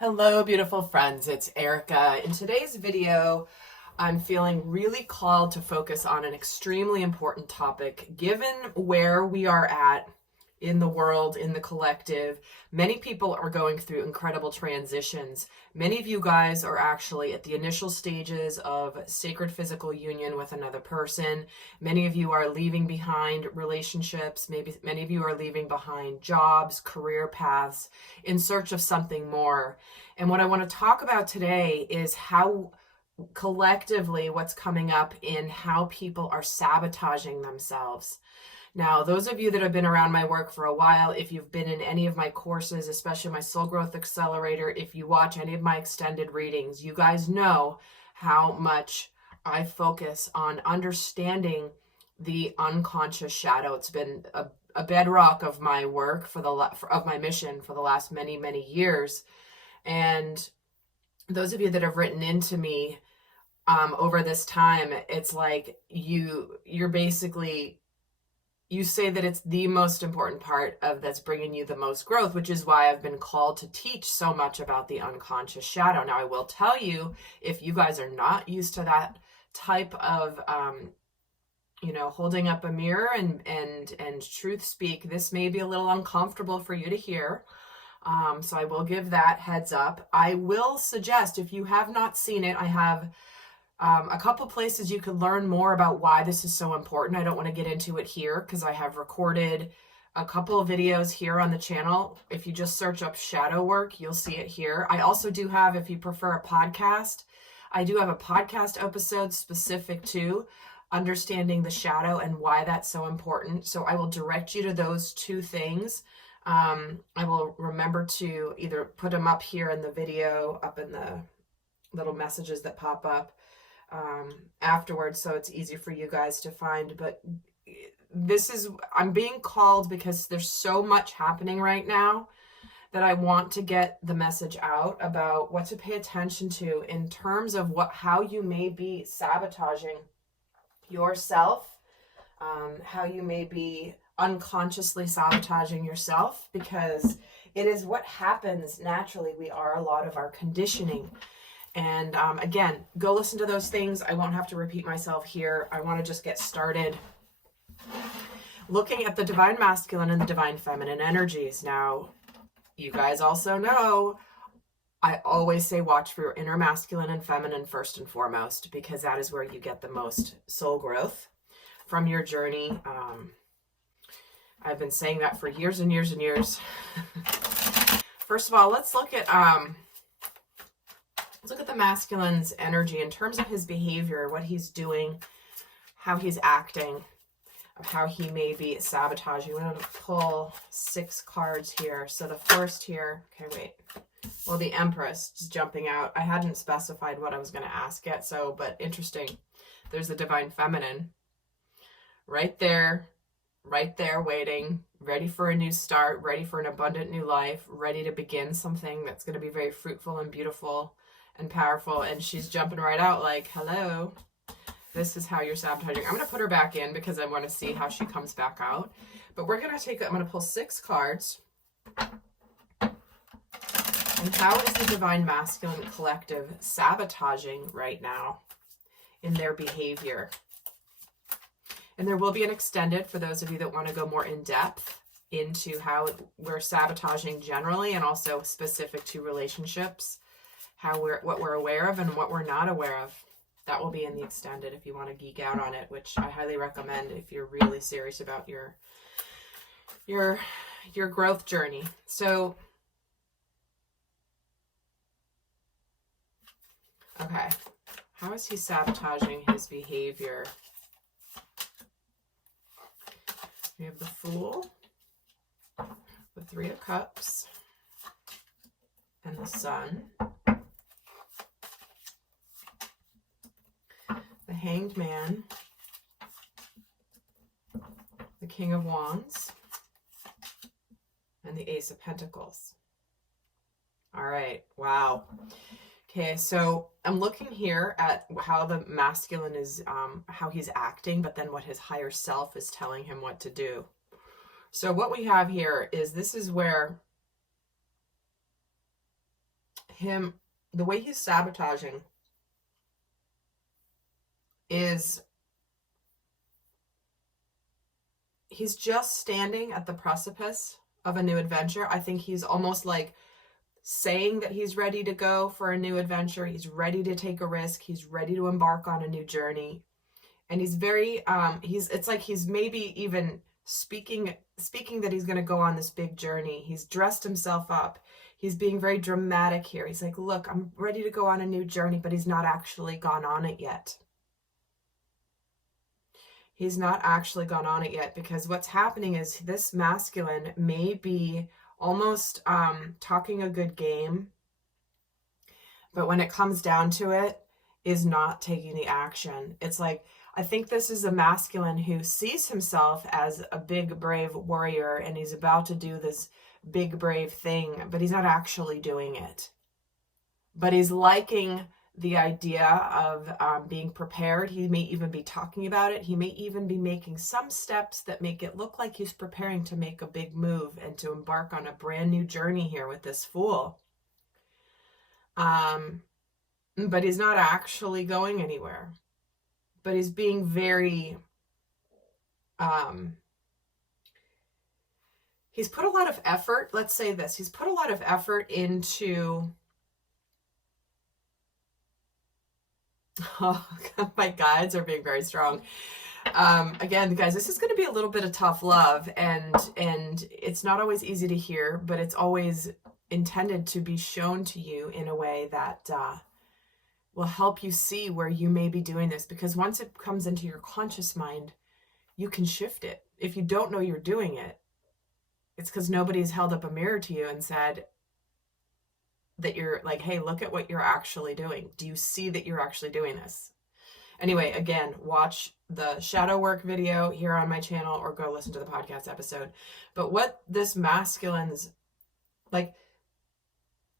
Hello, beautiful friends. It's Erica. In today's video, I'm feeling really called to focus on an extremely important topic. Given where we are at in the world, in the collective, many people are going through incredible transitions. Many of you guys are actually at the initial stages of sacred physical union with another person. Many of you are leaving behind relationships. Maybe many of you are leaving behind jobs, career paths in search of something more. And what I want to talk about today is how collectively what's coming up in how people are sabotaging themselves. Now, those of you that have been around my work for a while, if you've been in any of my courses, especially my Soul Growth Accelerator, if you watch any of my extended readings, you guys know how much I focus on understanding the unconscious shadow. It's been a bedrock of my work of my mission for the last many, many years. And those of you that have written into me over this time, it's like you're basically, you say that it's the most important part of that's bringing you the most growth, which is why I've been called to teach so much about the unconscious shadow. Now, I will tell you, if you guys are not used to that type of, holding up a mirror and truth speak, this may be a little uncomfortable for you to hear. So I will give that heads up. I will suggest, if you have not seen it, I have a couple places you can learn more about why this is so important. I don't want to get into it here because I have recorded a couple of videos here on the channel. If you just search up shadow work, you'll see it here. I also do have, if you prefer a podcast, I do have a podcast episode specific to understanding the shadow and why that's so important. So I will direct you to those two things. I will remember to either put them up here in the video, up in the little messages that pop up afterwards, so it's easy for you guys to find. But I'm being called because there's so much happening right now that I want to get the message out about what to pay attention to in terms of how you may be sabotaging yourself, how you may be unconsciously sabotaging yourself, because it is what happens naturally. We are a lot of our conditioning. And again, go listen to those things. I won't have to repeat myself here. I want to just get started looking at the divine masculine and the divine feminine energies. Now, you guys also know I always say watch for your inner masculine and feminine first and foremost, because that is where you get the most soul growth from your journey. I've been saying that for years and years and years. First of all, let's look at the masculine's energy in terms of his behavior, what he's doing, how he's acting, how he may be sabotaging. I'm going to pull 6 cards here. So the first here, okay, wait. Well, the Empress is jumping out. I hadn't specified what I was going to ask yet, but interesting. There's the divine feminine right there, waiting, ready for a new start, ready for an abundant new life, ready to begin something that's going to be very fruitful and beautiful and powerful. And she's jumping right out like, hello, this is how you're sabotaging. I'm going to put her back in because I want to see how she comes back out. But I'm going to pull 6 cards. And how is the divine masculine collective sabotaging right now in their behavior? And there will be an extended for those of you that want to go more in depth into how we're sabotaging generally and also specific to relationships, what we're aware of and what we're not aware of. That will be in the extended if you want to geek out on it, which I highly recommend if you're really serious about your growth journey. So, okay, how is he sabotaging his behavior? We have the Fool, the 3 of Cups, and the Sun, the Hanged Man, the King of Wands, and the Ace of Pentacles. All right, wow. Okay, so I'm looking here at how the masculine is, how he's acting, but then what his higher self is telling him what to do. So what we have here is this is where the way he's sabotaging is he's just standing at the precipice of a new adventure. I think he's almost like saying that he's ready to go for a new adventure. He's ready to take a risk. He's ready to embark on a new journey. And he's very, it's like he's maybe even speaking that he's going to go on this big journey. He's dressed himself up. He's being very dramatic here. He's like, look, I'm ready to go on a new journey, but he's not actually gone on it yet. He's not actually gone on it yet, because what's happening is this masculine may be almost talking a good game, but when it comes down to it, is not taking the action. It's like, I think this is a masculine who sees himself as a big, brave warrior, and he's about to do this big, brave thing, but he's not actually doing it. But he's liking the idea of being prepared. He may even be talking about it. He may even be making some steps that make it look like he's preparing to make a big move and to embark on a brand new journey here with this Fool. But he's not actually going anywhere. But he's being very, he's put a lot of effort, let's say this, he's put a lot of effort into, oh, my guides are being very strong. Again, guys, this is going to be a little bit of tough love, and it's not always easy to hear, but it's always intended to be shown to you in a way that will help you see where you may be doing this, because once it comes into your conscious mind, you can shift it. If you don't know you're doing it, it's because nobody's held up a mirror to you and said that you're like, hey, look at what you're actually doing. Do you see that you're actually doing this? Anyway, again, watch the shadow work video here on my channel or go listen to the podcast episode. But what this masculine's, like,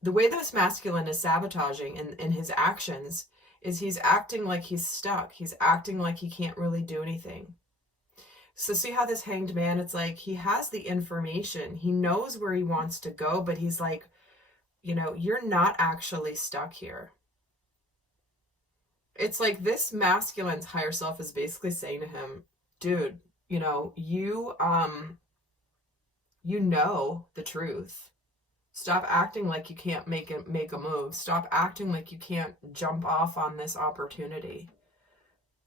the way this masculine is sabotaging in his actions is he's acting like he's stuck. He's acting like he can't really do anything. So see how this Hanged Man, it's like he has the information. He knows where he wants to go, but he's like, you know, you're not actually stuck here. It's like this masculine's higher self is basically saying to him, dude, you know, you know the truth. Stop acting like you can't make a move. Stop acting like you can't jump off on this opportunity.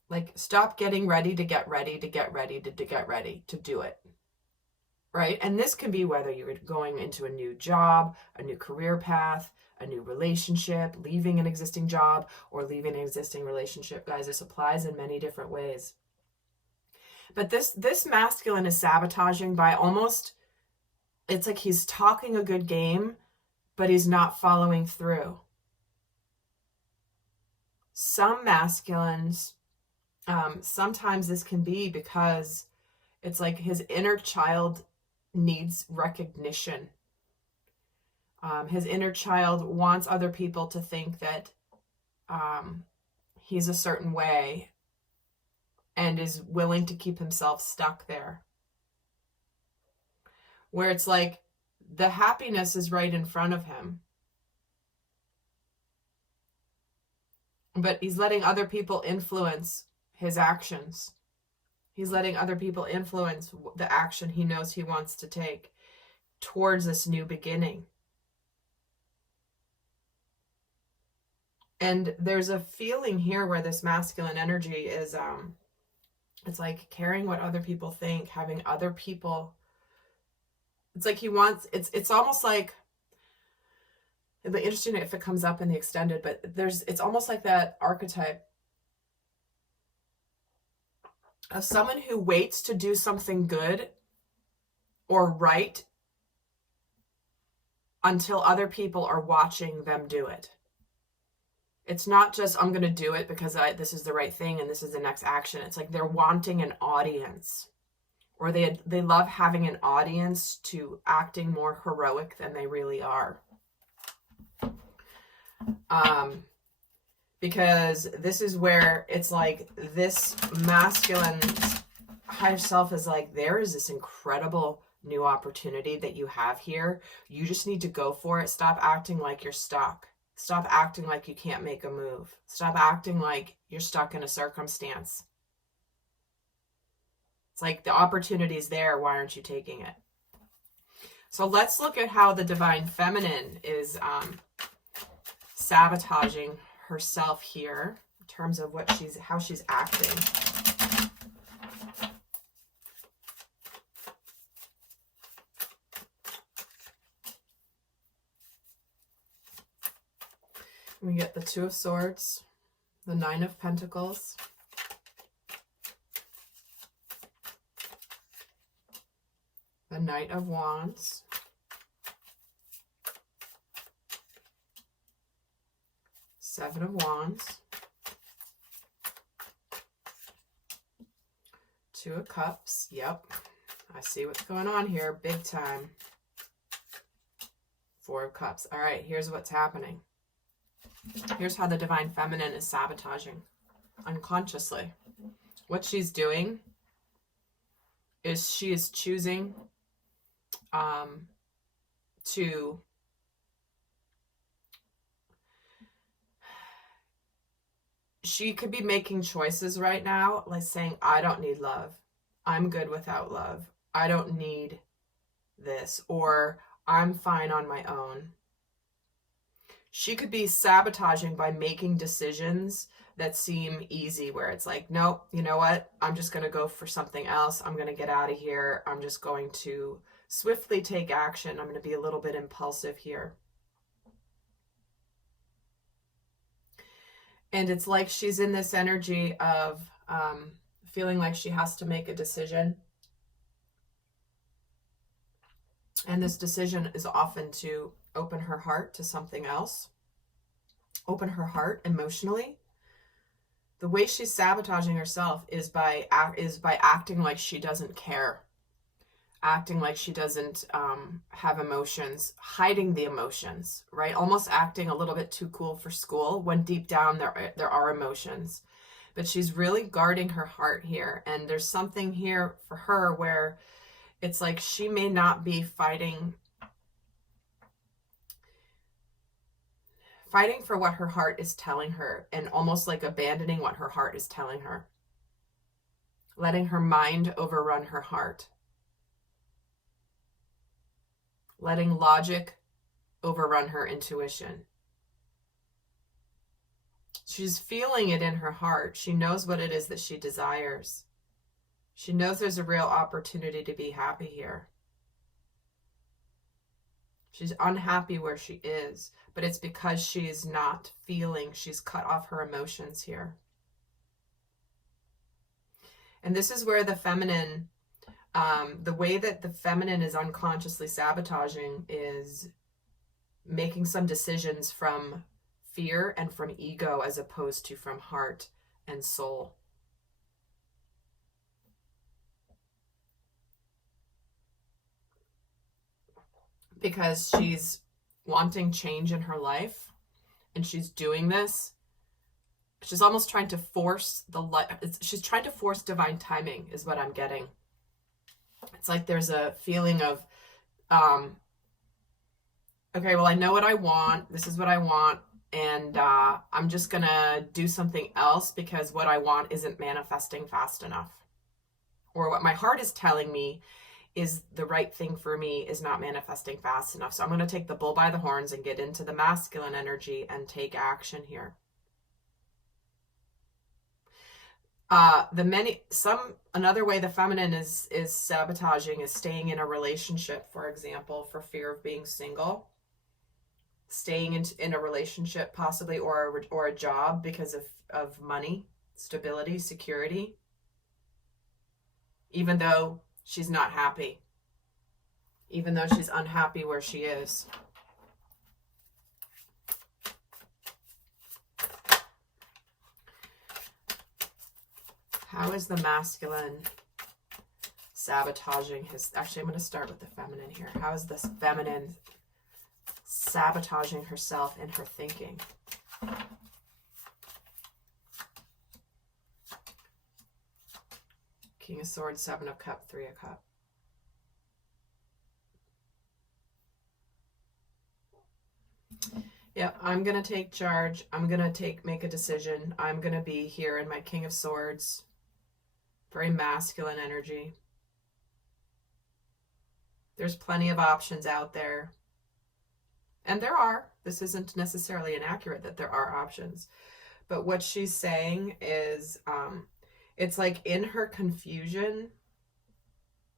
Like, stop getting ready to get ready to get ready to get ready to do it. Right? And this can be whether you're going into a new job, a new career path, a new relationship, leaving an existing job, or leaving an existing relationship. Guys, this applies in many different ways. But this masculine is sabotaging by almost, it's like he's talking a good game, but he's not following through. Some masculines, sometimes this can be because it's like his inner child needs recognition. His inner child wants other people to think that he's a certain way and is willing to keep himself stuck there. Where it's like the happiness is right in front of him, but he's letting other people influence his actions. He's letting other people influence the action he knows he wants to take towards this new beginning. And there's a feeling here where this masculine energy is, it's like caring what other people think, having other people. It's like he wants, it's almost like, it'd be interesting if it comes up in the extended, but it's almost like that archetype of someone who waits to do something good or right until other people are watching them do it. It's not just, I'm going to do it because this is the right thing and this is the next action. It's like they're wanting an audience. Or they love having an audience to acting more heroic than they really are. Because this is where it's like this masculine higher self is like, there is this incredible new opportunity that you have here. You just need to go for it. Stop acting like you're stuck. Stop acting like you can't make a move. Stop acting like you're stuck in a circumstance. It's like the opportunity is there. Why aren't you taking it? So let's look at how the divine feminine is sabotaging herself here in terms of how she's acting. We get the Two of Swords, the Nine of Pentacles, the Knight of Wands, Seven of Wands, Two of Cups. Yep, I see what's going on here, big time. Four of Cups. All right, here's what's happening. Here's how the divine feminine is sabotaging unconsciously. What she's doing is she is choosing to she could be making choices right now, like saying, I don't need love. I'm good without love. I don't need this, or I'm fine on my own. She could be sabotaging by making decisions that seem easy, where it's like, nope, you know what? I'm just going to go for something else. I'm going to get out of here. I'm just going to swiftly take action. I'm going to be a little bit impulsive here. And it's like she's in this energy of feeling like she has to make a decision. And this decision is often to open her heart to something else. Open her heart emotionally. The way she's sabotaging herself is by acting like she doesn't care. Acting like she doesn't have emotions, hiding the emotions, right? Almost acting a little bit too cool for school when deep down there are emotions. But she's really guarding her heart here. And there's something here for her where it's like she may not be fighting for what her heart is telling her, and almost like abandoning what her heart is telling her. Letting her mind overrun her heart. Letting logic overrun her intuition. She's feeling it in her heart. She knows what it is that she desires. She knows there's a real opportunity to be happy here. She's unhappy where she is, but it's because she is not feeling. She's cut off her emotions here. And this is where the feminine, the way that the feminine is unconsciously sabotaging is making some decisions from fear and from ego as opposed to from heart and soul. Because she's wanting change in her life, and she's doing this. She's almost trying to force she's trying to force divine timing is what I'm getting. It's like there's a feeling of, okay, well, I know what I want. This is what I want. And I'm just going to do something else because what I want isn't manifesting fast enough. Or what my heart is telling me is the right thing for me is not manifesting fast enough. So I'm going to take the bull by the horns and get into the masculine energy and take action here. Another way the feminine is sabotaging is staying in a relationship, for example, for fear of being single. Staying in a relationship possibly, or a job because of money, stability, security. Even though she's not happy. Even though she's unhappy where she is. How is the masculine sabotaging his... Actually, I'm going to start with the feminine here. How is this feminine sabotaging herself in her thinking? King of Swords, Seven of Cups, Three of Cups. Yep, I'm going to take charge. I'm going to make a decision. I'm going to be here in my King of Swords. Very masculine energy. There's plenty of options out there. And there are. This isn't necessarily inaccurate that there are options. But what she's saying is, it's like in her confusion,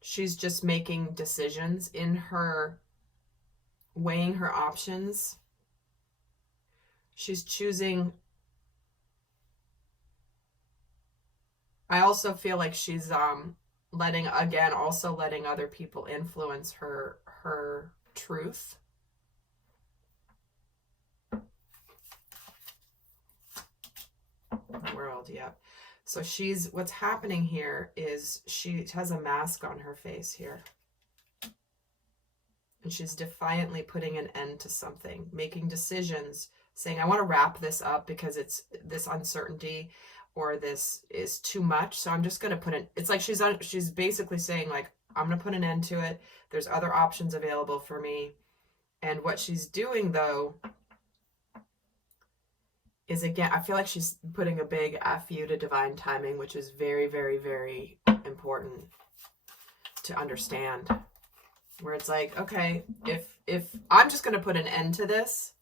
she's just making decisions. In her weighing her options, she's choosing. I also feel like she's letting other people influence her truth. World, yep. So what's happening here is she has a mask on her face here. And she's defiantly putting an end to something, making decisions, saying, I want to wrap this up because it's this uncertainty or this is too much. So I'm just going to put it, it's like she's basically saying, like, I'm going to put an end to it. There's other options available for me. And what she's doing, though, is, again, I feel like she's putting a big F you to divine timing, which is very, very, very important to understand. Where it's like, okay, if I'm just going to put an end to this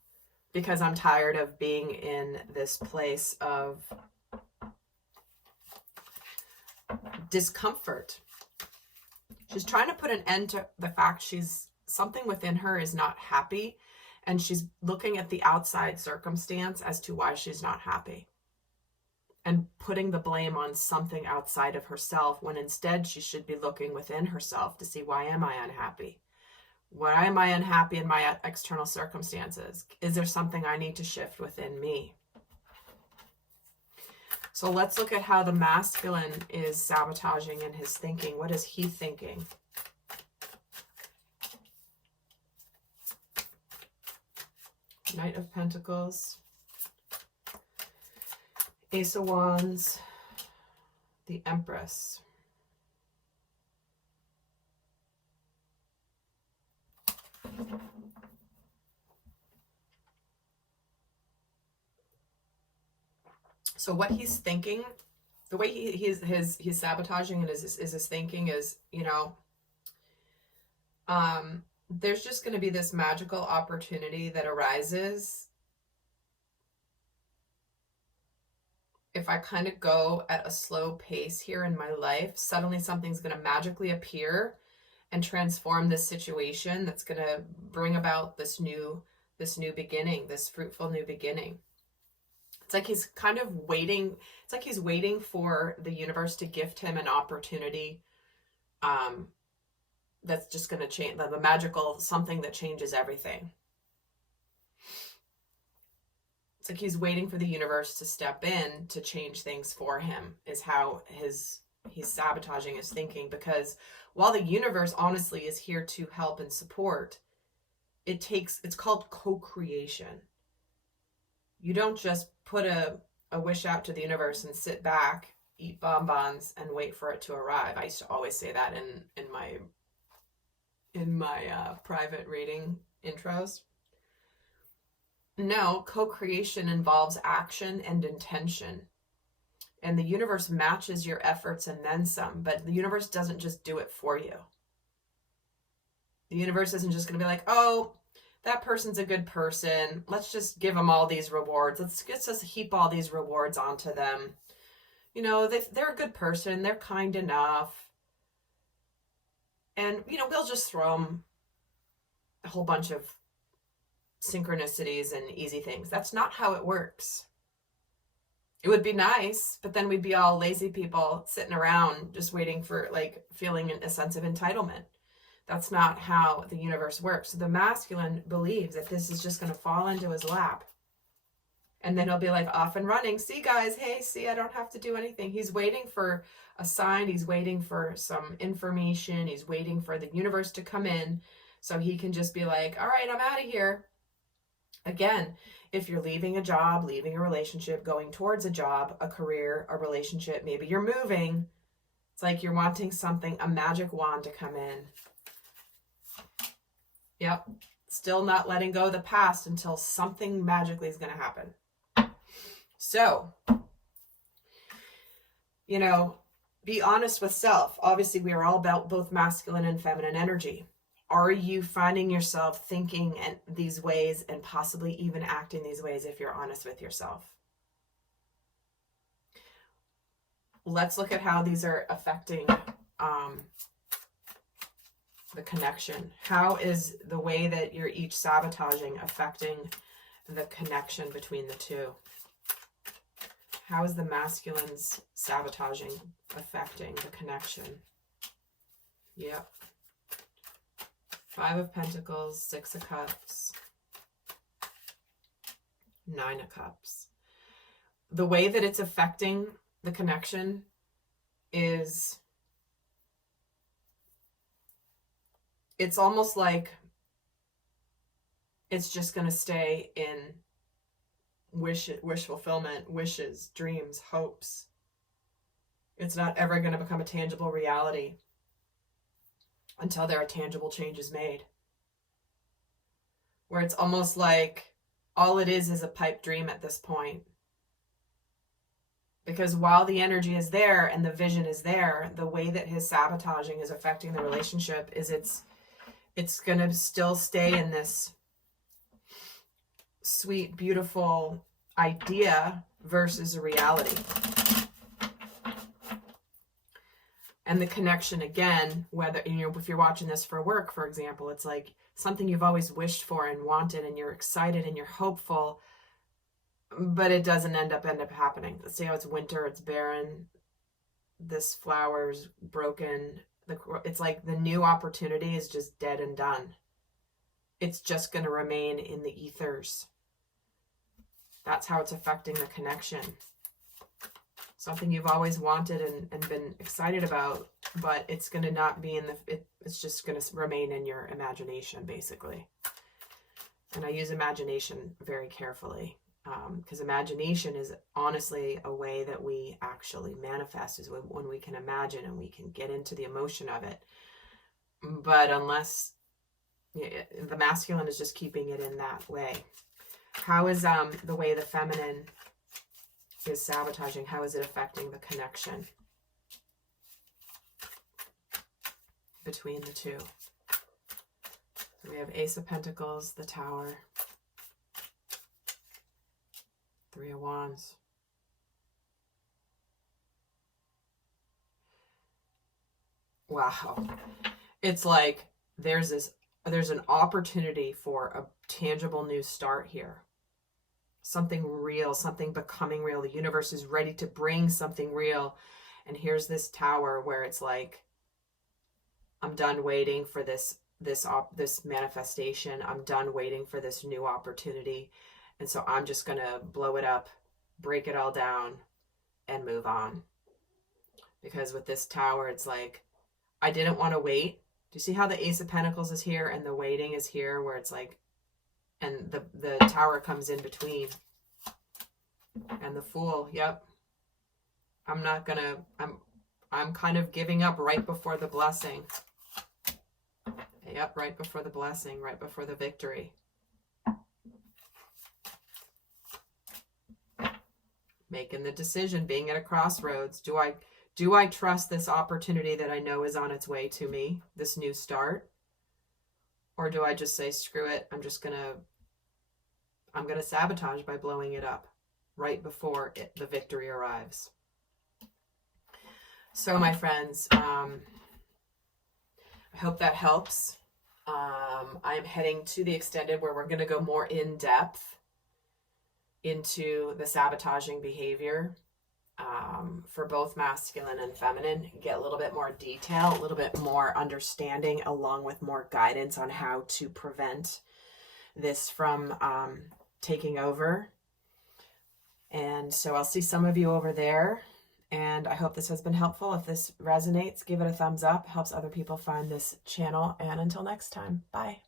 because I'm tired of being in this place of discomfort. She's trying to put an end to the fact something within her is not happy. And she's looking at the outside circumstance as to why she's not happy. And putting the blame on something outside of herself, when instead she should be looking within herself to see, why am I unhappy? Why am I unhappy in my external circumstances? Is there something I need to shift within me? So let's look at how the masculine is sabotaging in his thinking. What is he thinking? Knight of Pentacles, Ace of Wands, the Empress. So what he's thinking, the way he's sabotaging it is his thinking is, there's just going to be this magical opportunity that arises if I kind of go at a slow pace here in my life. Suddenly something's going to magically appear and transform this situation that's going to bring about this new beginning, this fruitful new beginning. It's like he's kind of waiting. It's like he's waiting for the universe to gift him an opportunity that's just going to change, the magical something that changes everything. It's like he's waiting for the universe to step in to change things for him, is how he's sabotaging his thinking. Because while the universe honestly is here to help and support, it's called co-creation. You don't just put a wish out to the universe and sit back, eat bonbons, and wait for it to arrive. I used to always say that in my private reading intros. No, co-creation involves action and intention. And the universe matches your efforts and then some, but the universe doesn't just do it for you. The universe isn't just going to be like, oh, that person's a good person. Let's just give them all these rewards. Let's just heap all these rewards onto them. They're a good person. They're kind enough. And, we'll just throw them a whole bunch of synchronicities and easy things. That's not how it works. It would be nice, but then we'd be all lazy people sitting around just waiting for, feeling a sense of entitlement. That's not how the universe works. So the masculine believes that this is just going to fall into his lap. And then he'll be like off and running. See, guys, hey, see, I don't have to do anything. He's waiting for a sign. He's waiting for some information. He's waiting for the universe to come in so he can just be like, all right, I'm out of here. Again, if you're leaving a job, leaving a relationship, going towards a job, a career, a relationship, maybe you're moving. It's like you're wanting something, a magic wand to come in. Yep. Still not letting go of the past until something magically is going to happen. So, you know, be honest with self. Obviously, we are all about both masculine and feminine energy. Are you finding yourself thinking in these ways and possibly even acting these ways if you're honest with yourself? Let's look at how these are affecting the connection. How is the way that you're each sabotaging affecting the connection between the two? How is the masculine's sabotaging affecting the connection? Yep. 5 of Pentacles, 6 of Cups, 9 of Cups. The way that it's affecting the connection is, it's almost like it's just going to stay in wish fulfillment, wishes, dreams, hopes. It's not ever going to become a tangible reality until there are tangible changes made. Where it's almost like all it is a pipe dream at this point. Because while the energy is there and the vision is there, the way that his sabotaging is affecting the relationship is it's going to still stay in this sweet, beautiful idea versus a reality. And the connection, again, whether, if you're watching this for work, for example, it's like something you've always wished for and wanted, and you're excited and you're hopeful, but it doesn't end up happening. Let's say, it's winter, it's barren, this flower's broken. It's like the new opportunity is just dead and done. It's just going to remain in the ethers. That's how it's affecting the connection. Something you've always wanted and been excited about, but it's going to not be in it's just going to remain in your imagination, basically. And I use imagination very carefully, because imagination is honestly a way that we actually manifest, is when we can imagine and we can get into the emotion of it. But unless the masculine is just keeping it in that way. How is the way the feminine is sabotaging, how is it affecting the connection between the two? So we have Ace of Pentacles, the Tower, 3 of Wands, wow. It's like there's an opportunity for a tangible new start here. Something real, something becoming real. The universe is ready to bring something real. And here's this Tower where it's like, I'm done waiting for this manifestation. I'm done waiting for this new opportunity. And so I'm just going to blow it up, break it all down, and move on. Because with this Tower, it's like, I didn't want to wait. Do you see how the Ace of Pentacles is here and the waiting is here, where it's like, and the Tower comes in between. And the Fool, yep. I'm kind of giving up right before the blessing. Yep, right before the blessing, right before the victory. Making the decision, being at a crossroads. Do I trust this opportunity that I know is on its way to me, this new start? Or do I just say, screw it, I'm going to sabotage by blowing it up right before the victory arrives? So, my friends, I hope that helps. I'm heading to the extended where we're going to go more in depth into the sabotaging behavior for both masculine and feminine. Get a little bit more detail, a little bit more understanding, along with more guidance on how to prevent this from taking over. And so I'll see some of you over there. And I hope this has been helpful. If this resonates, give it a thumbs up. Helps other people find this channel. And until next time, bye.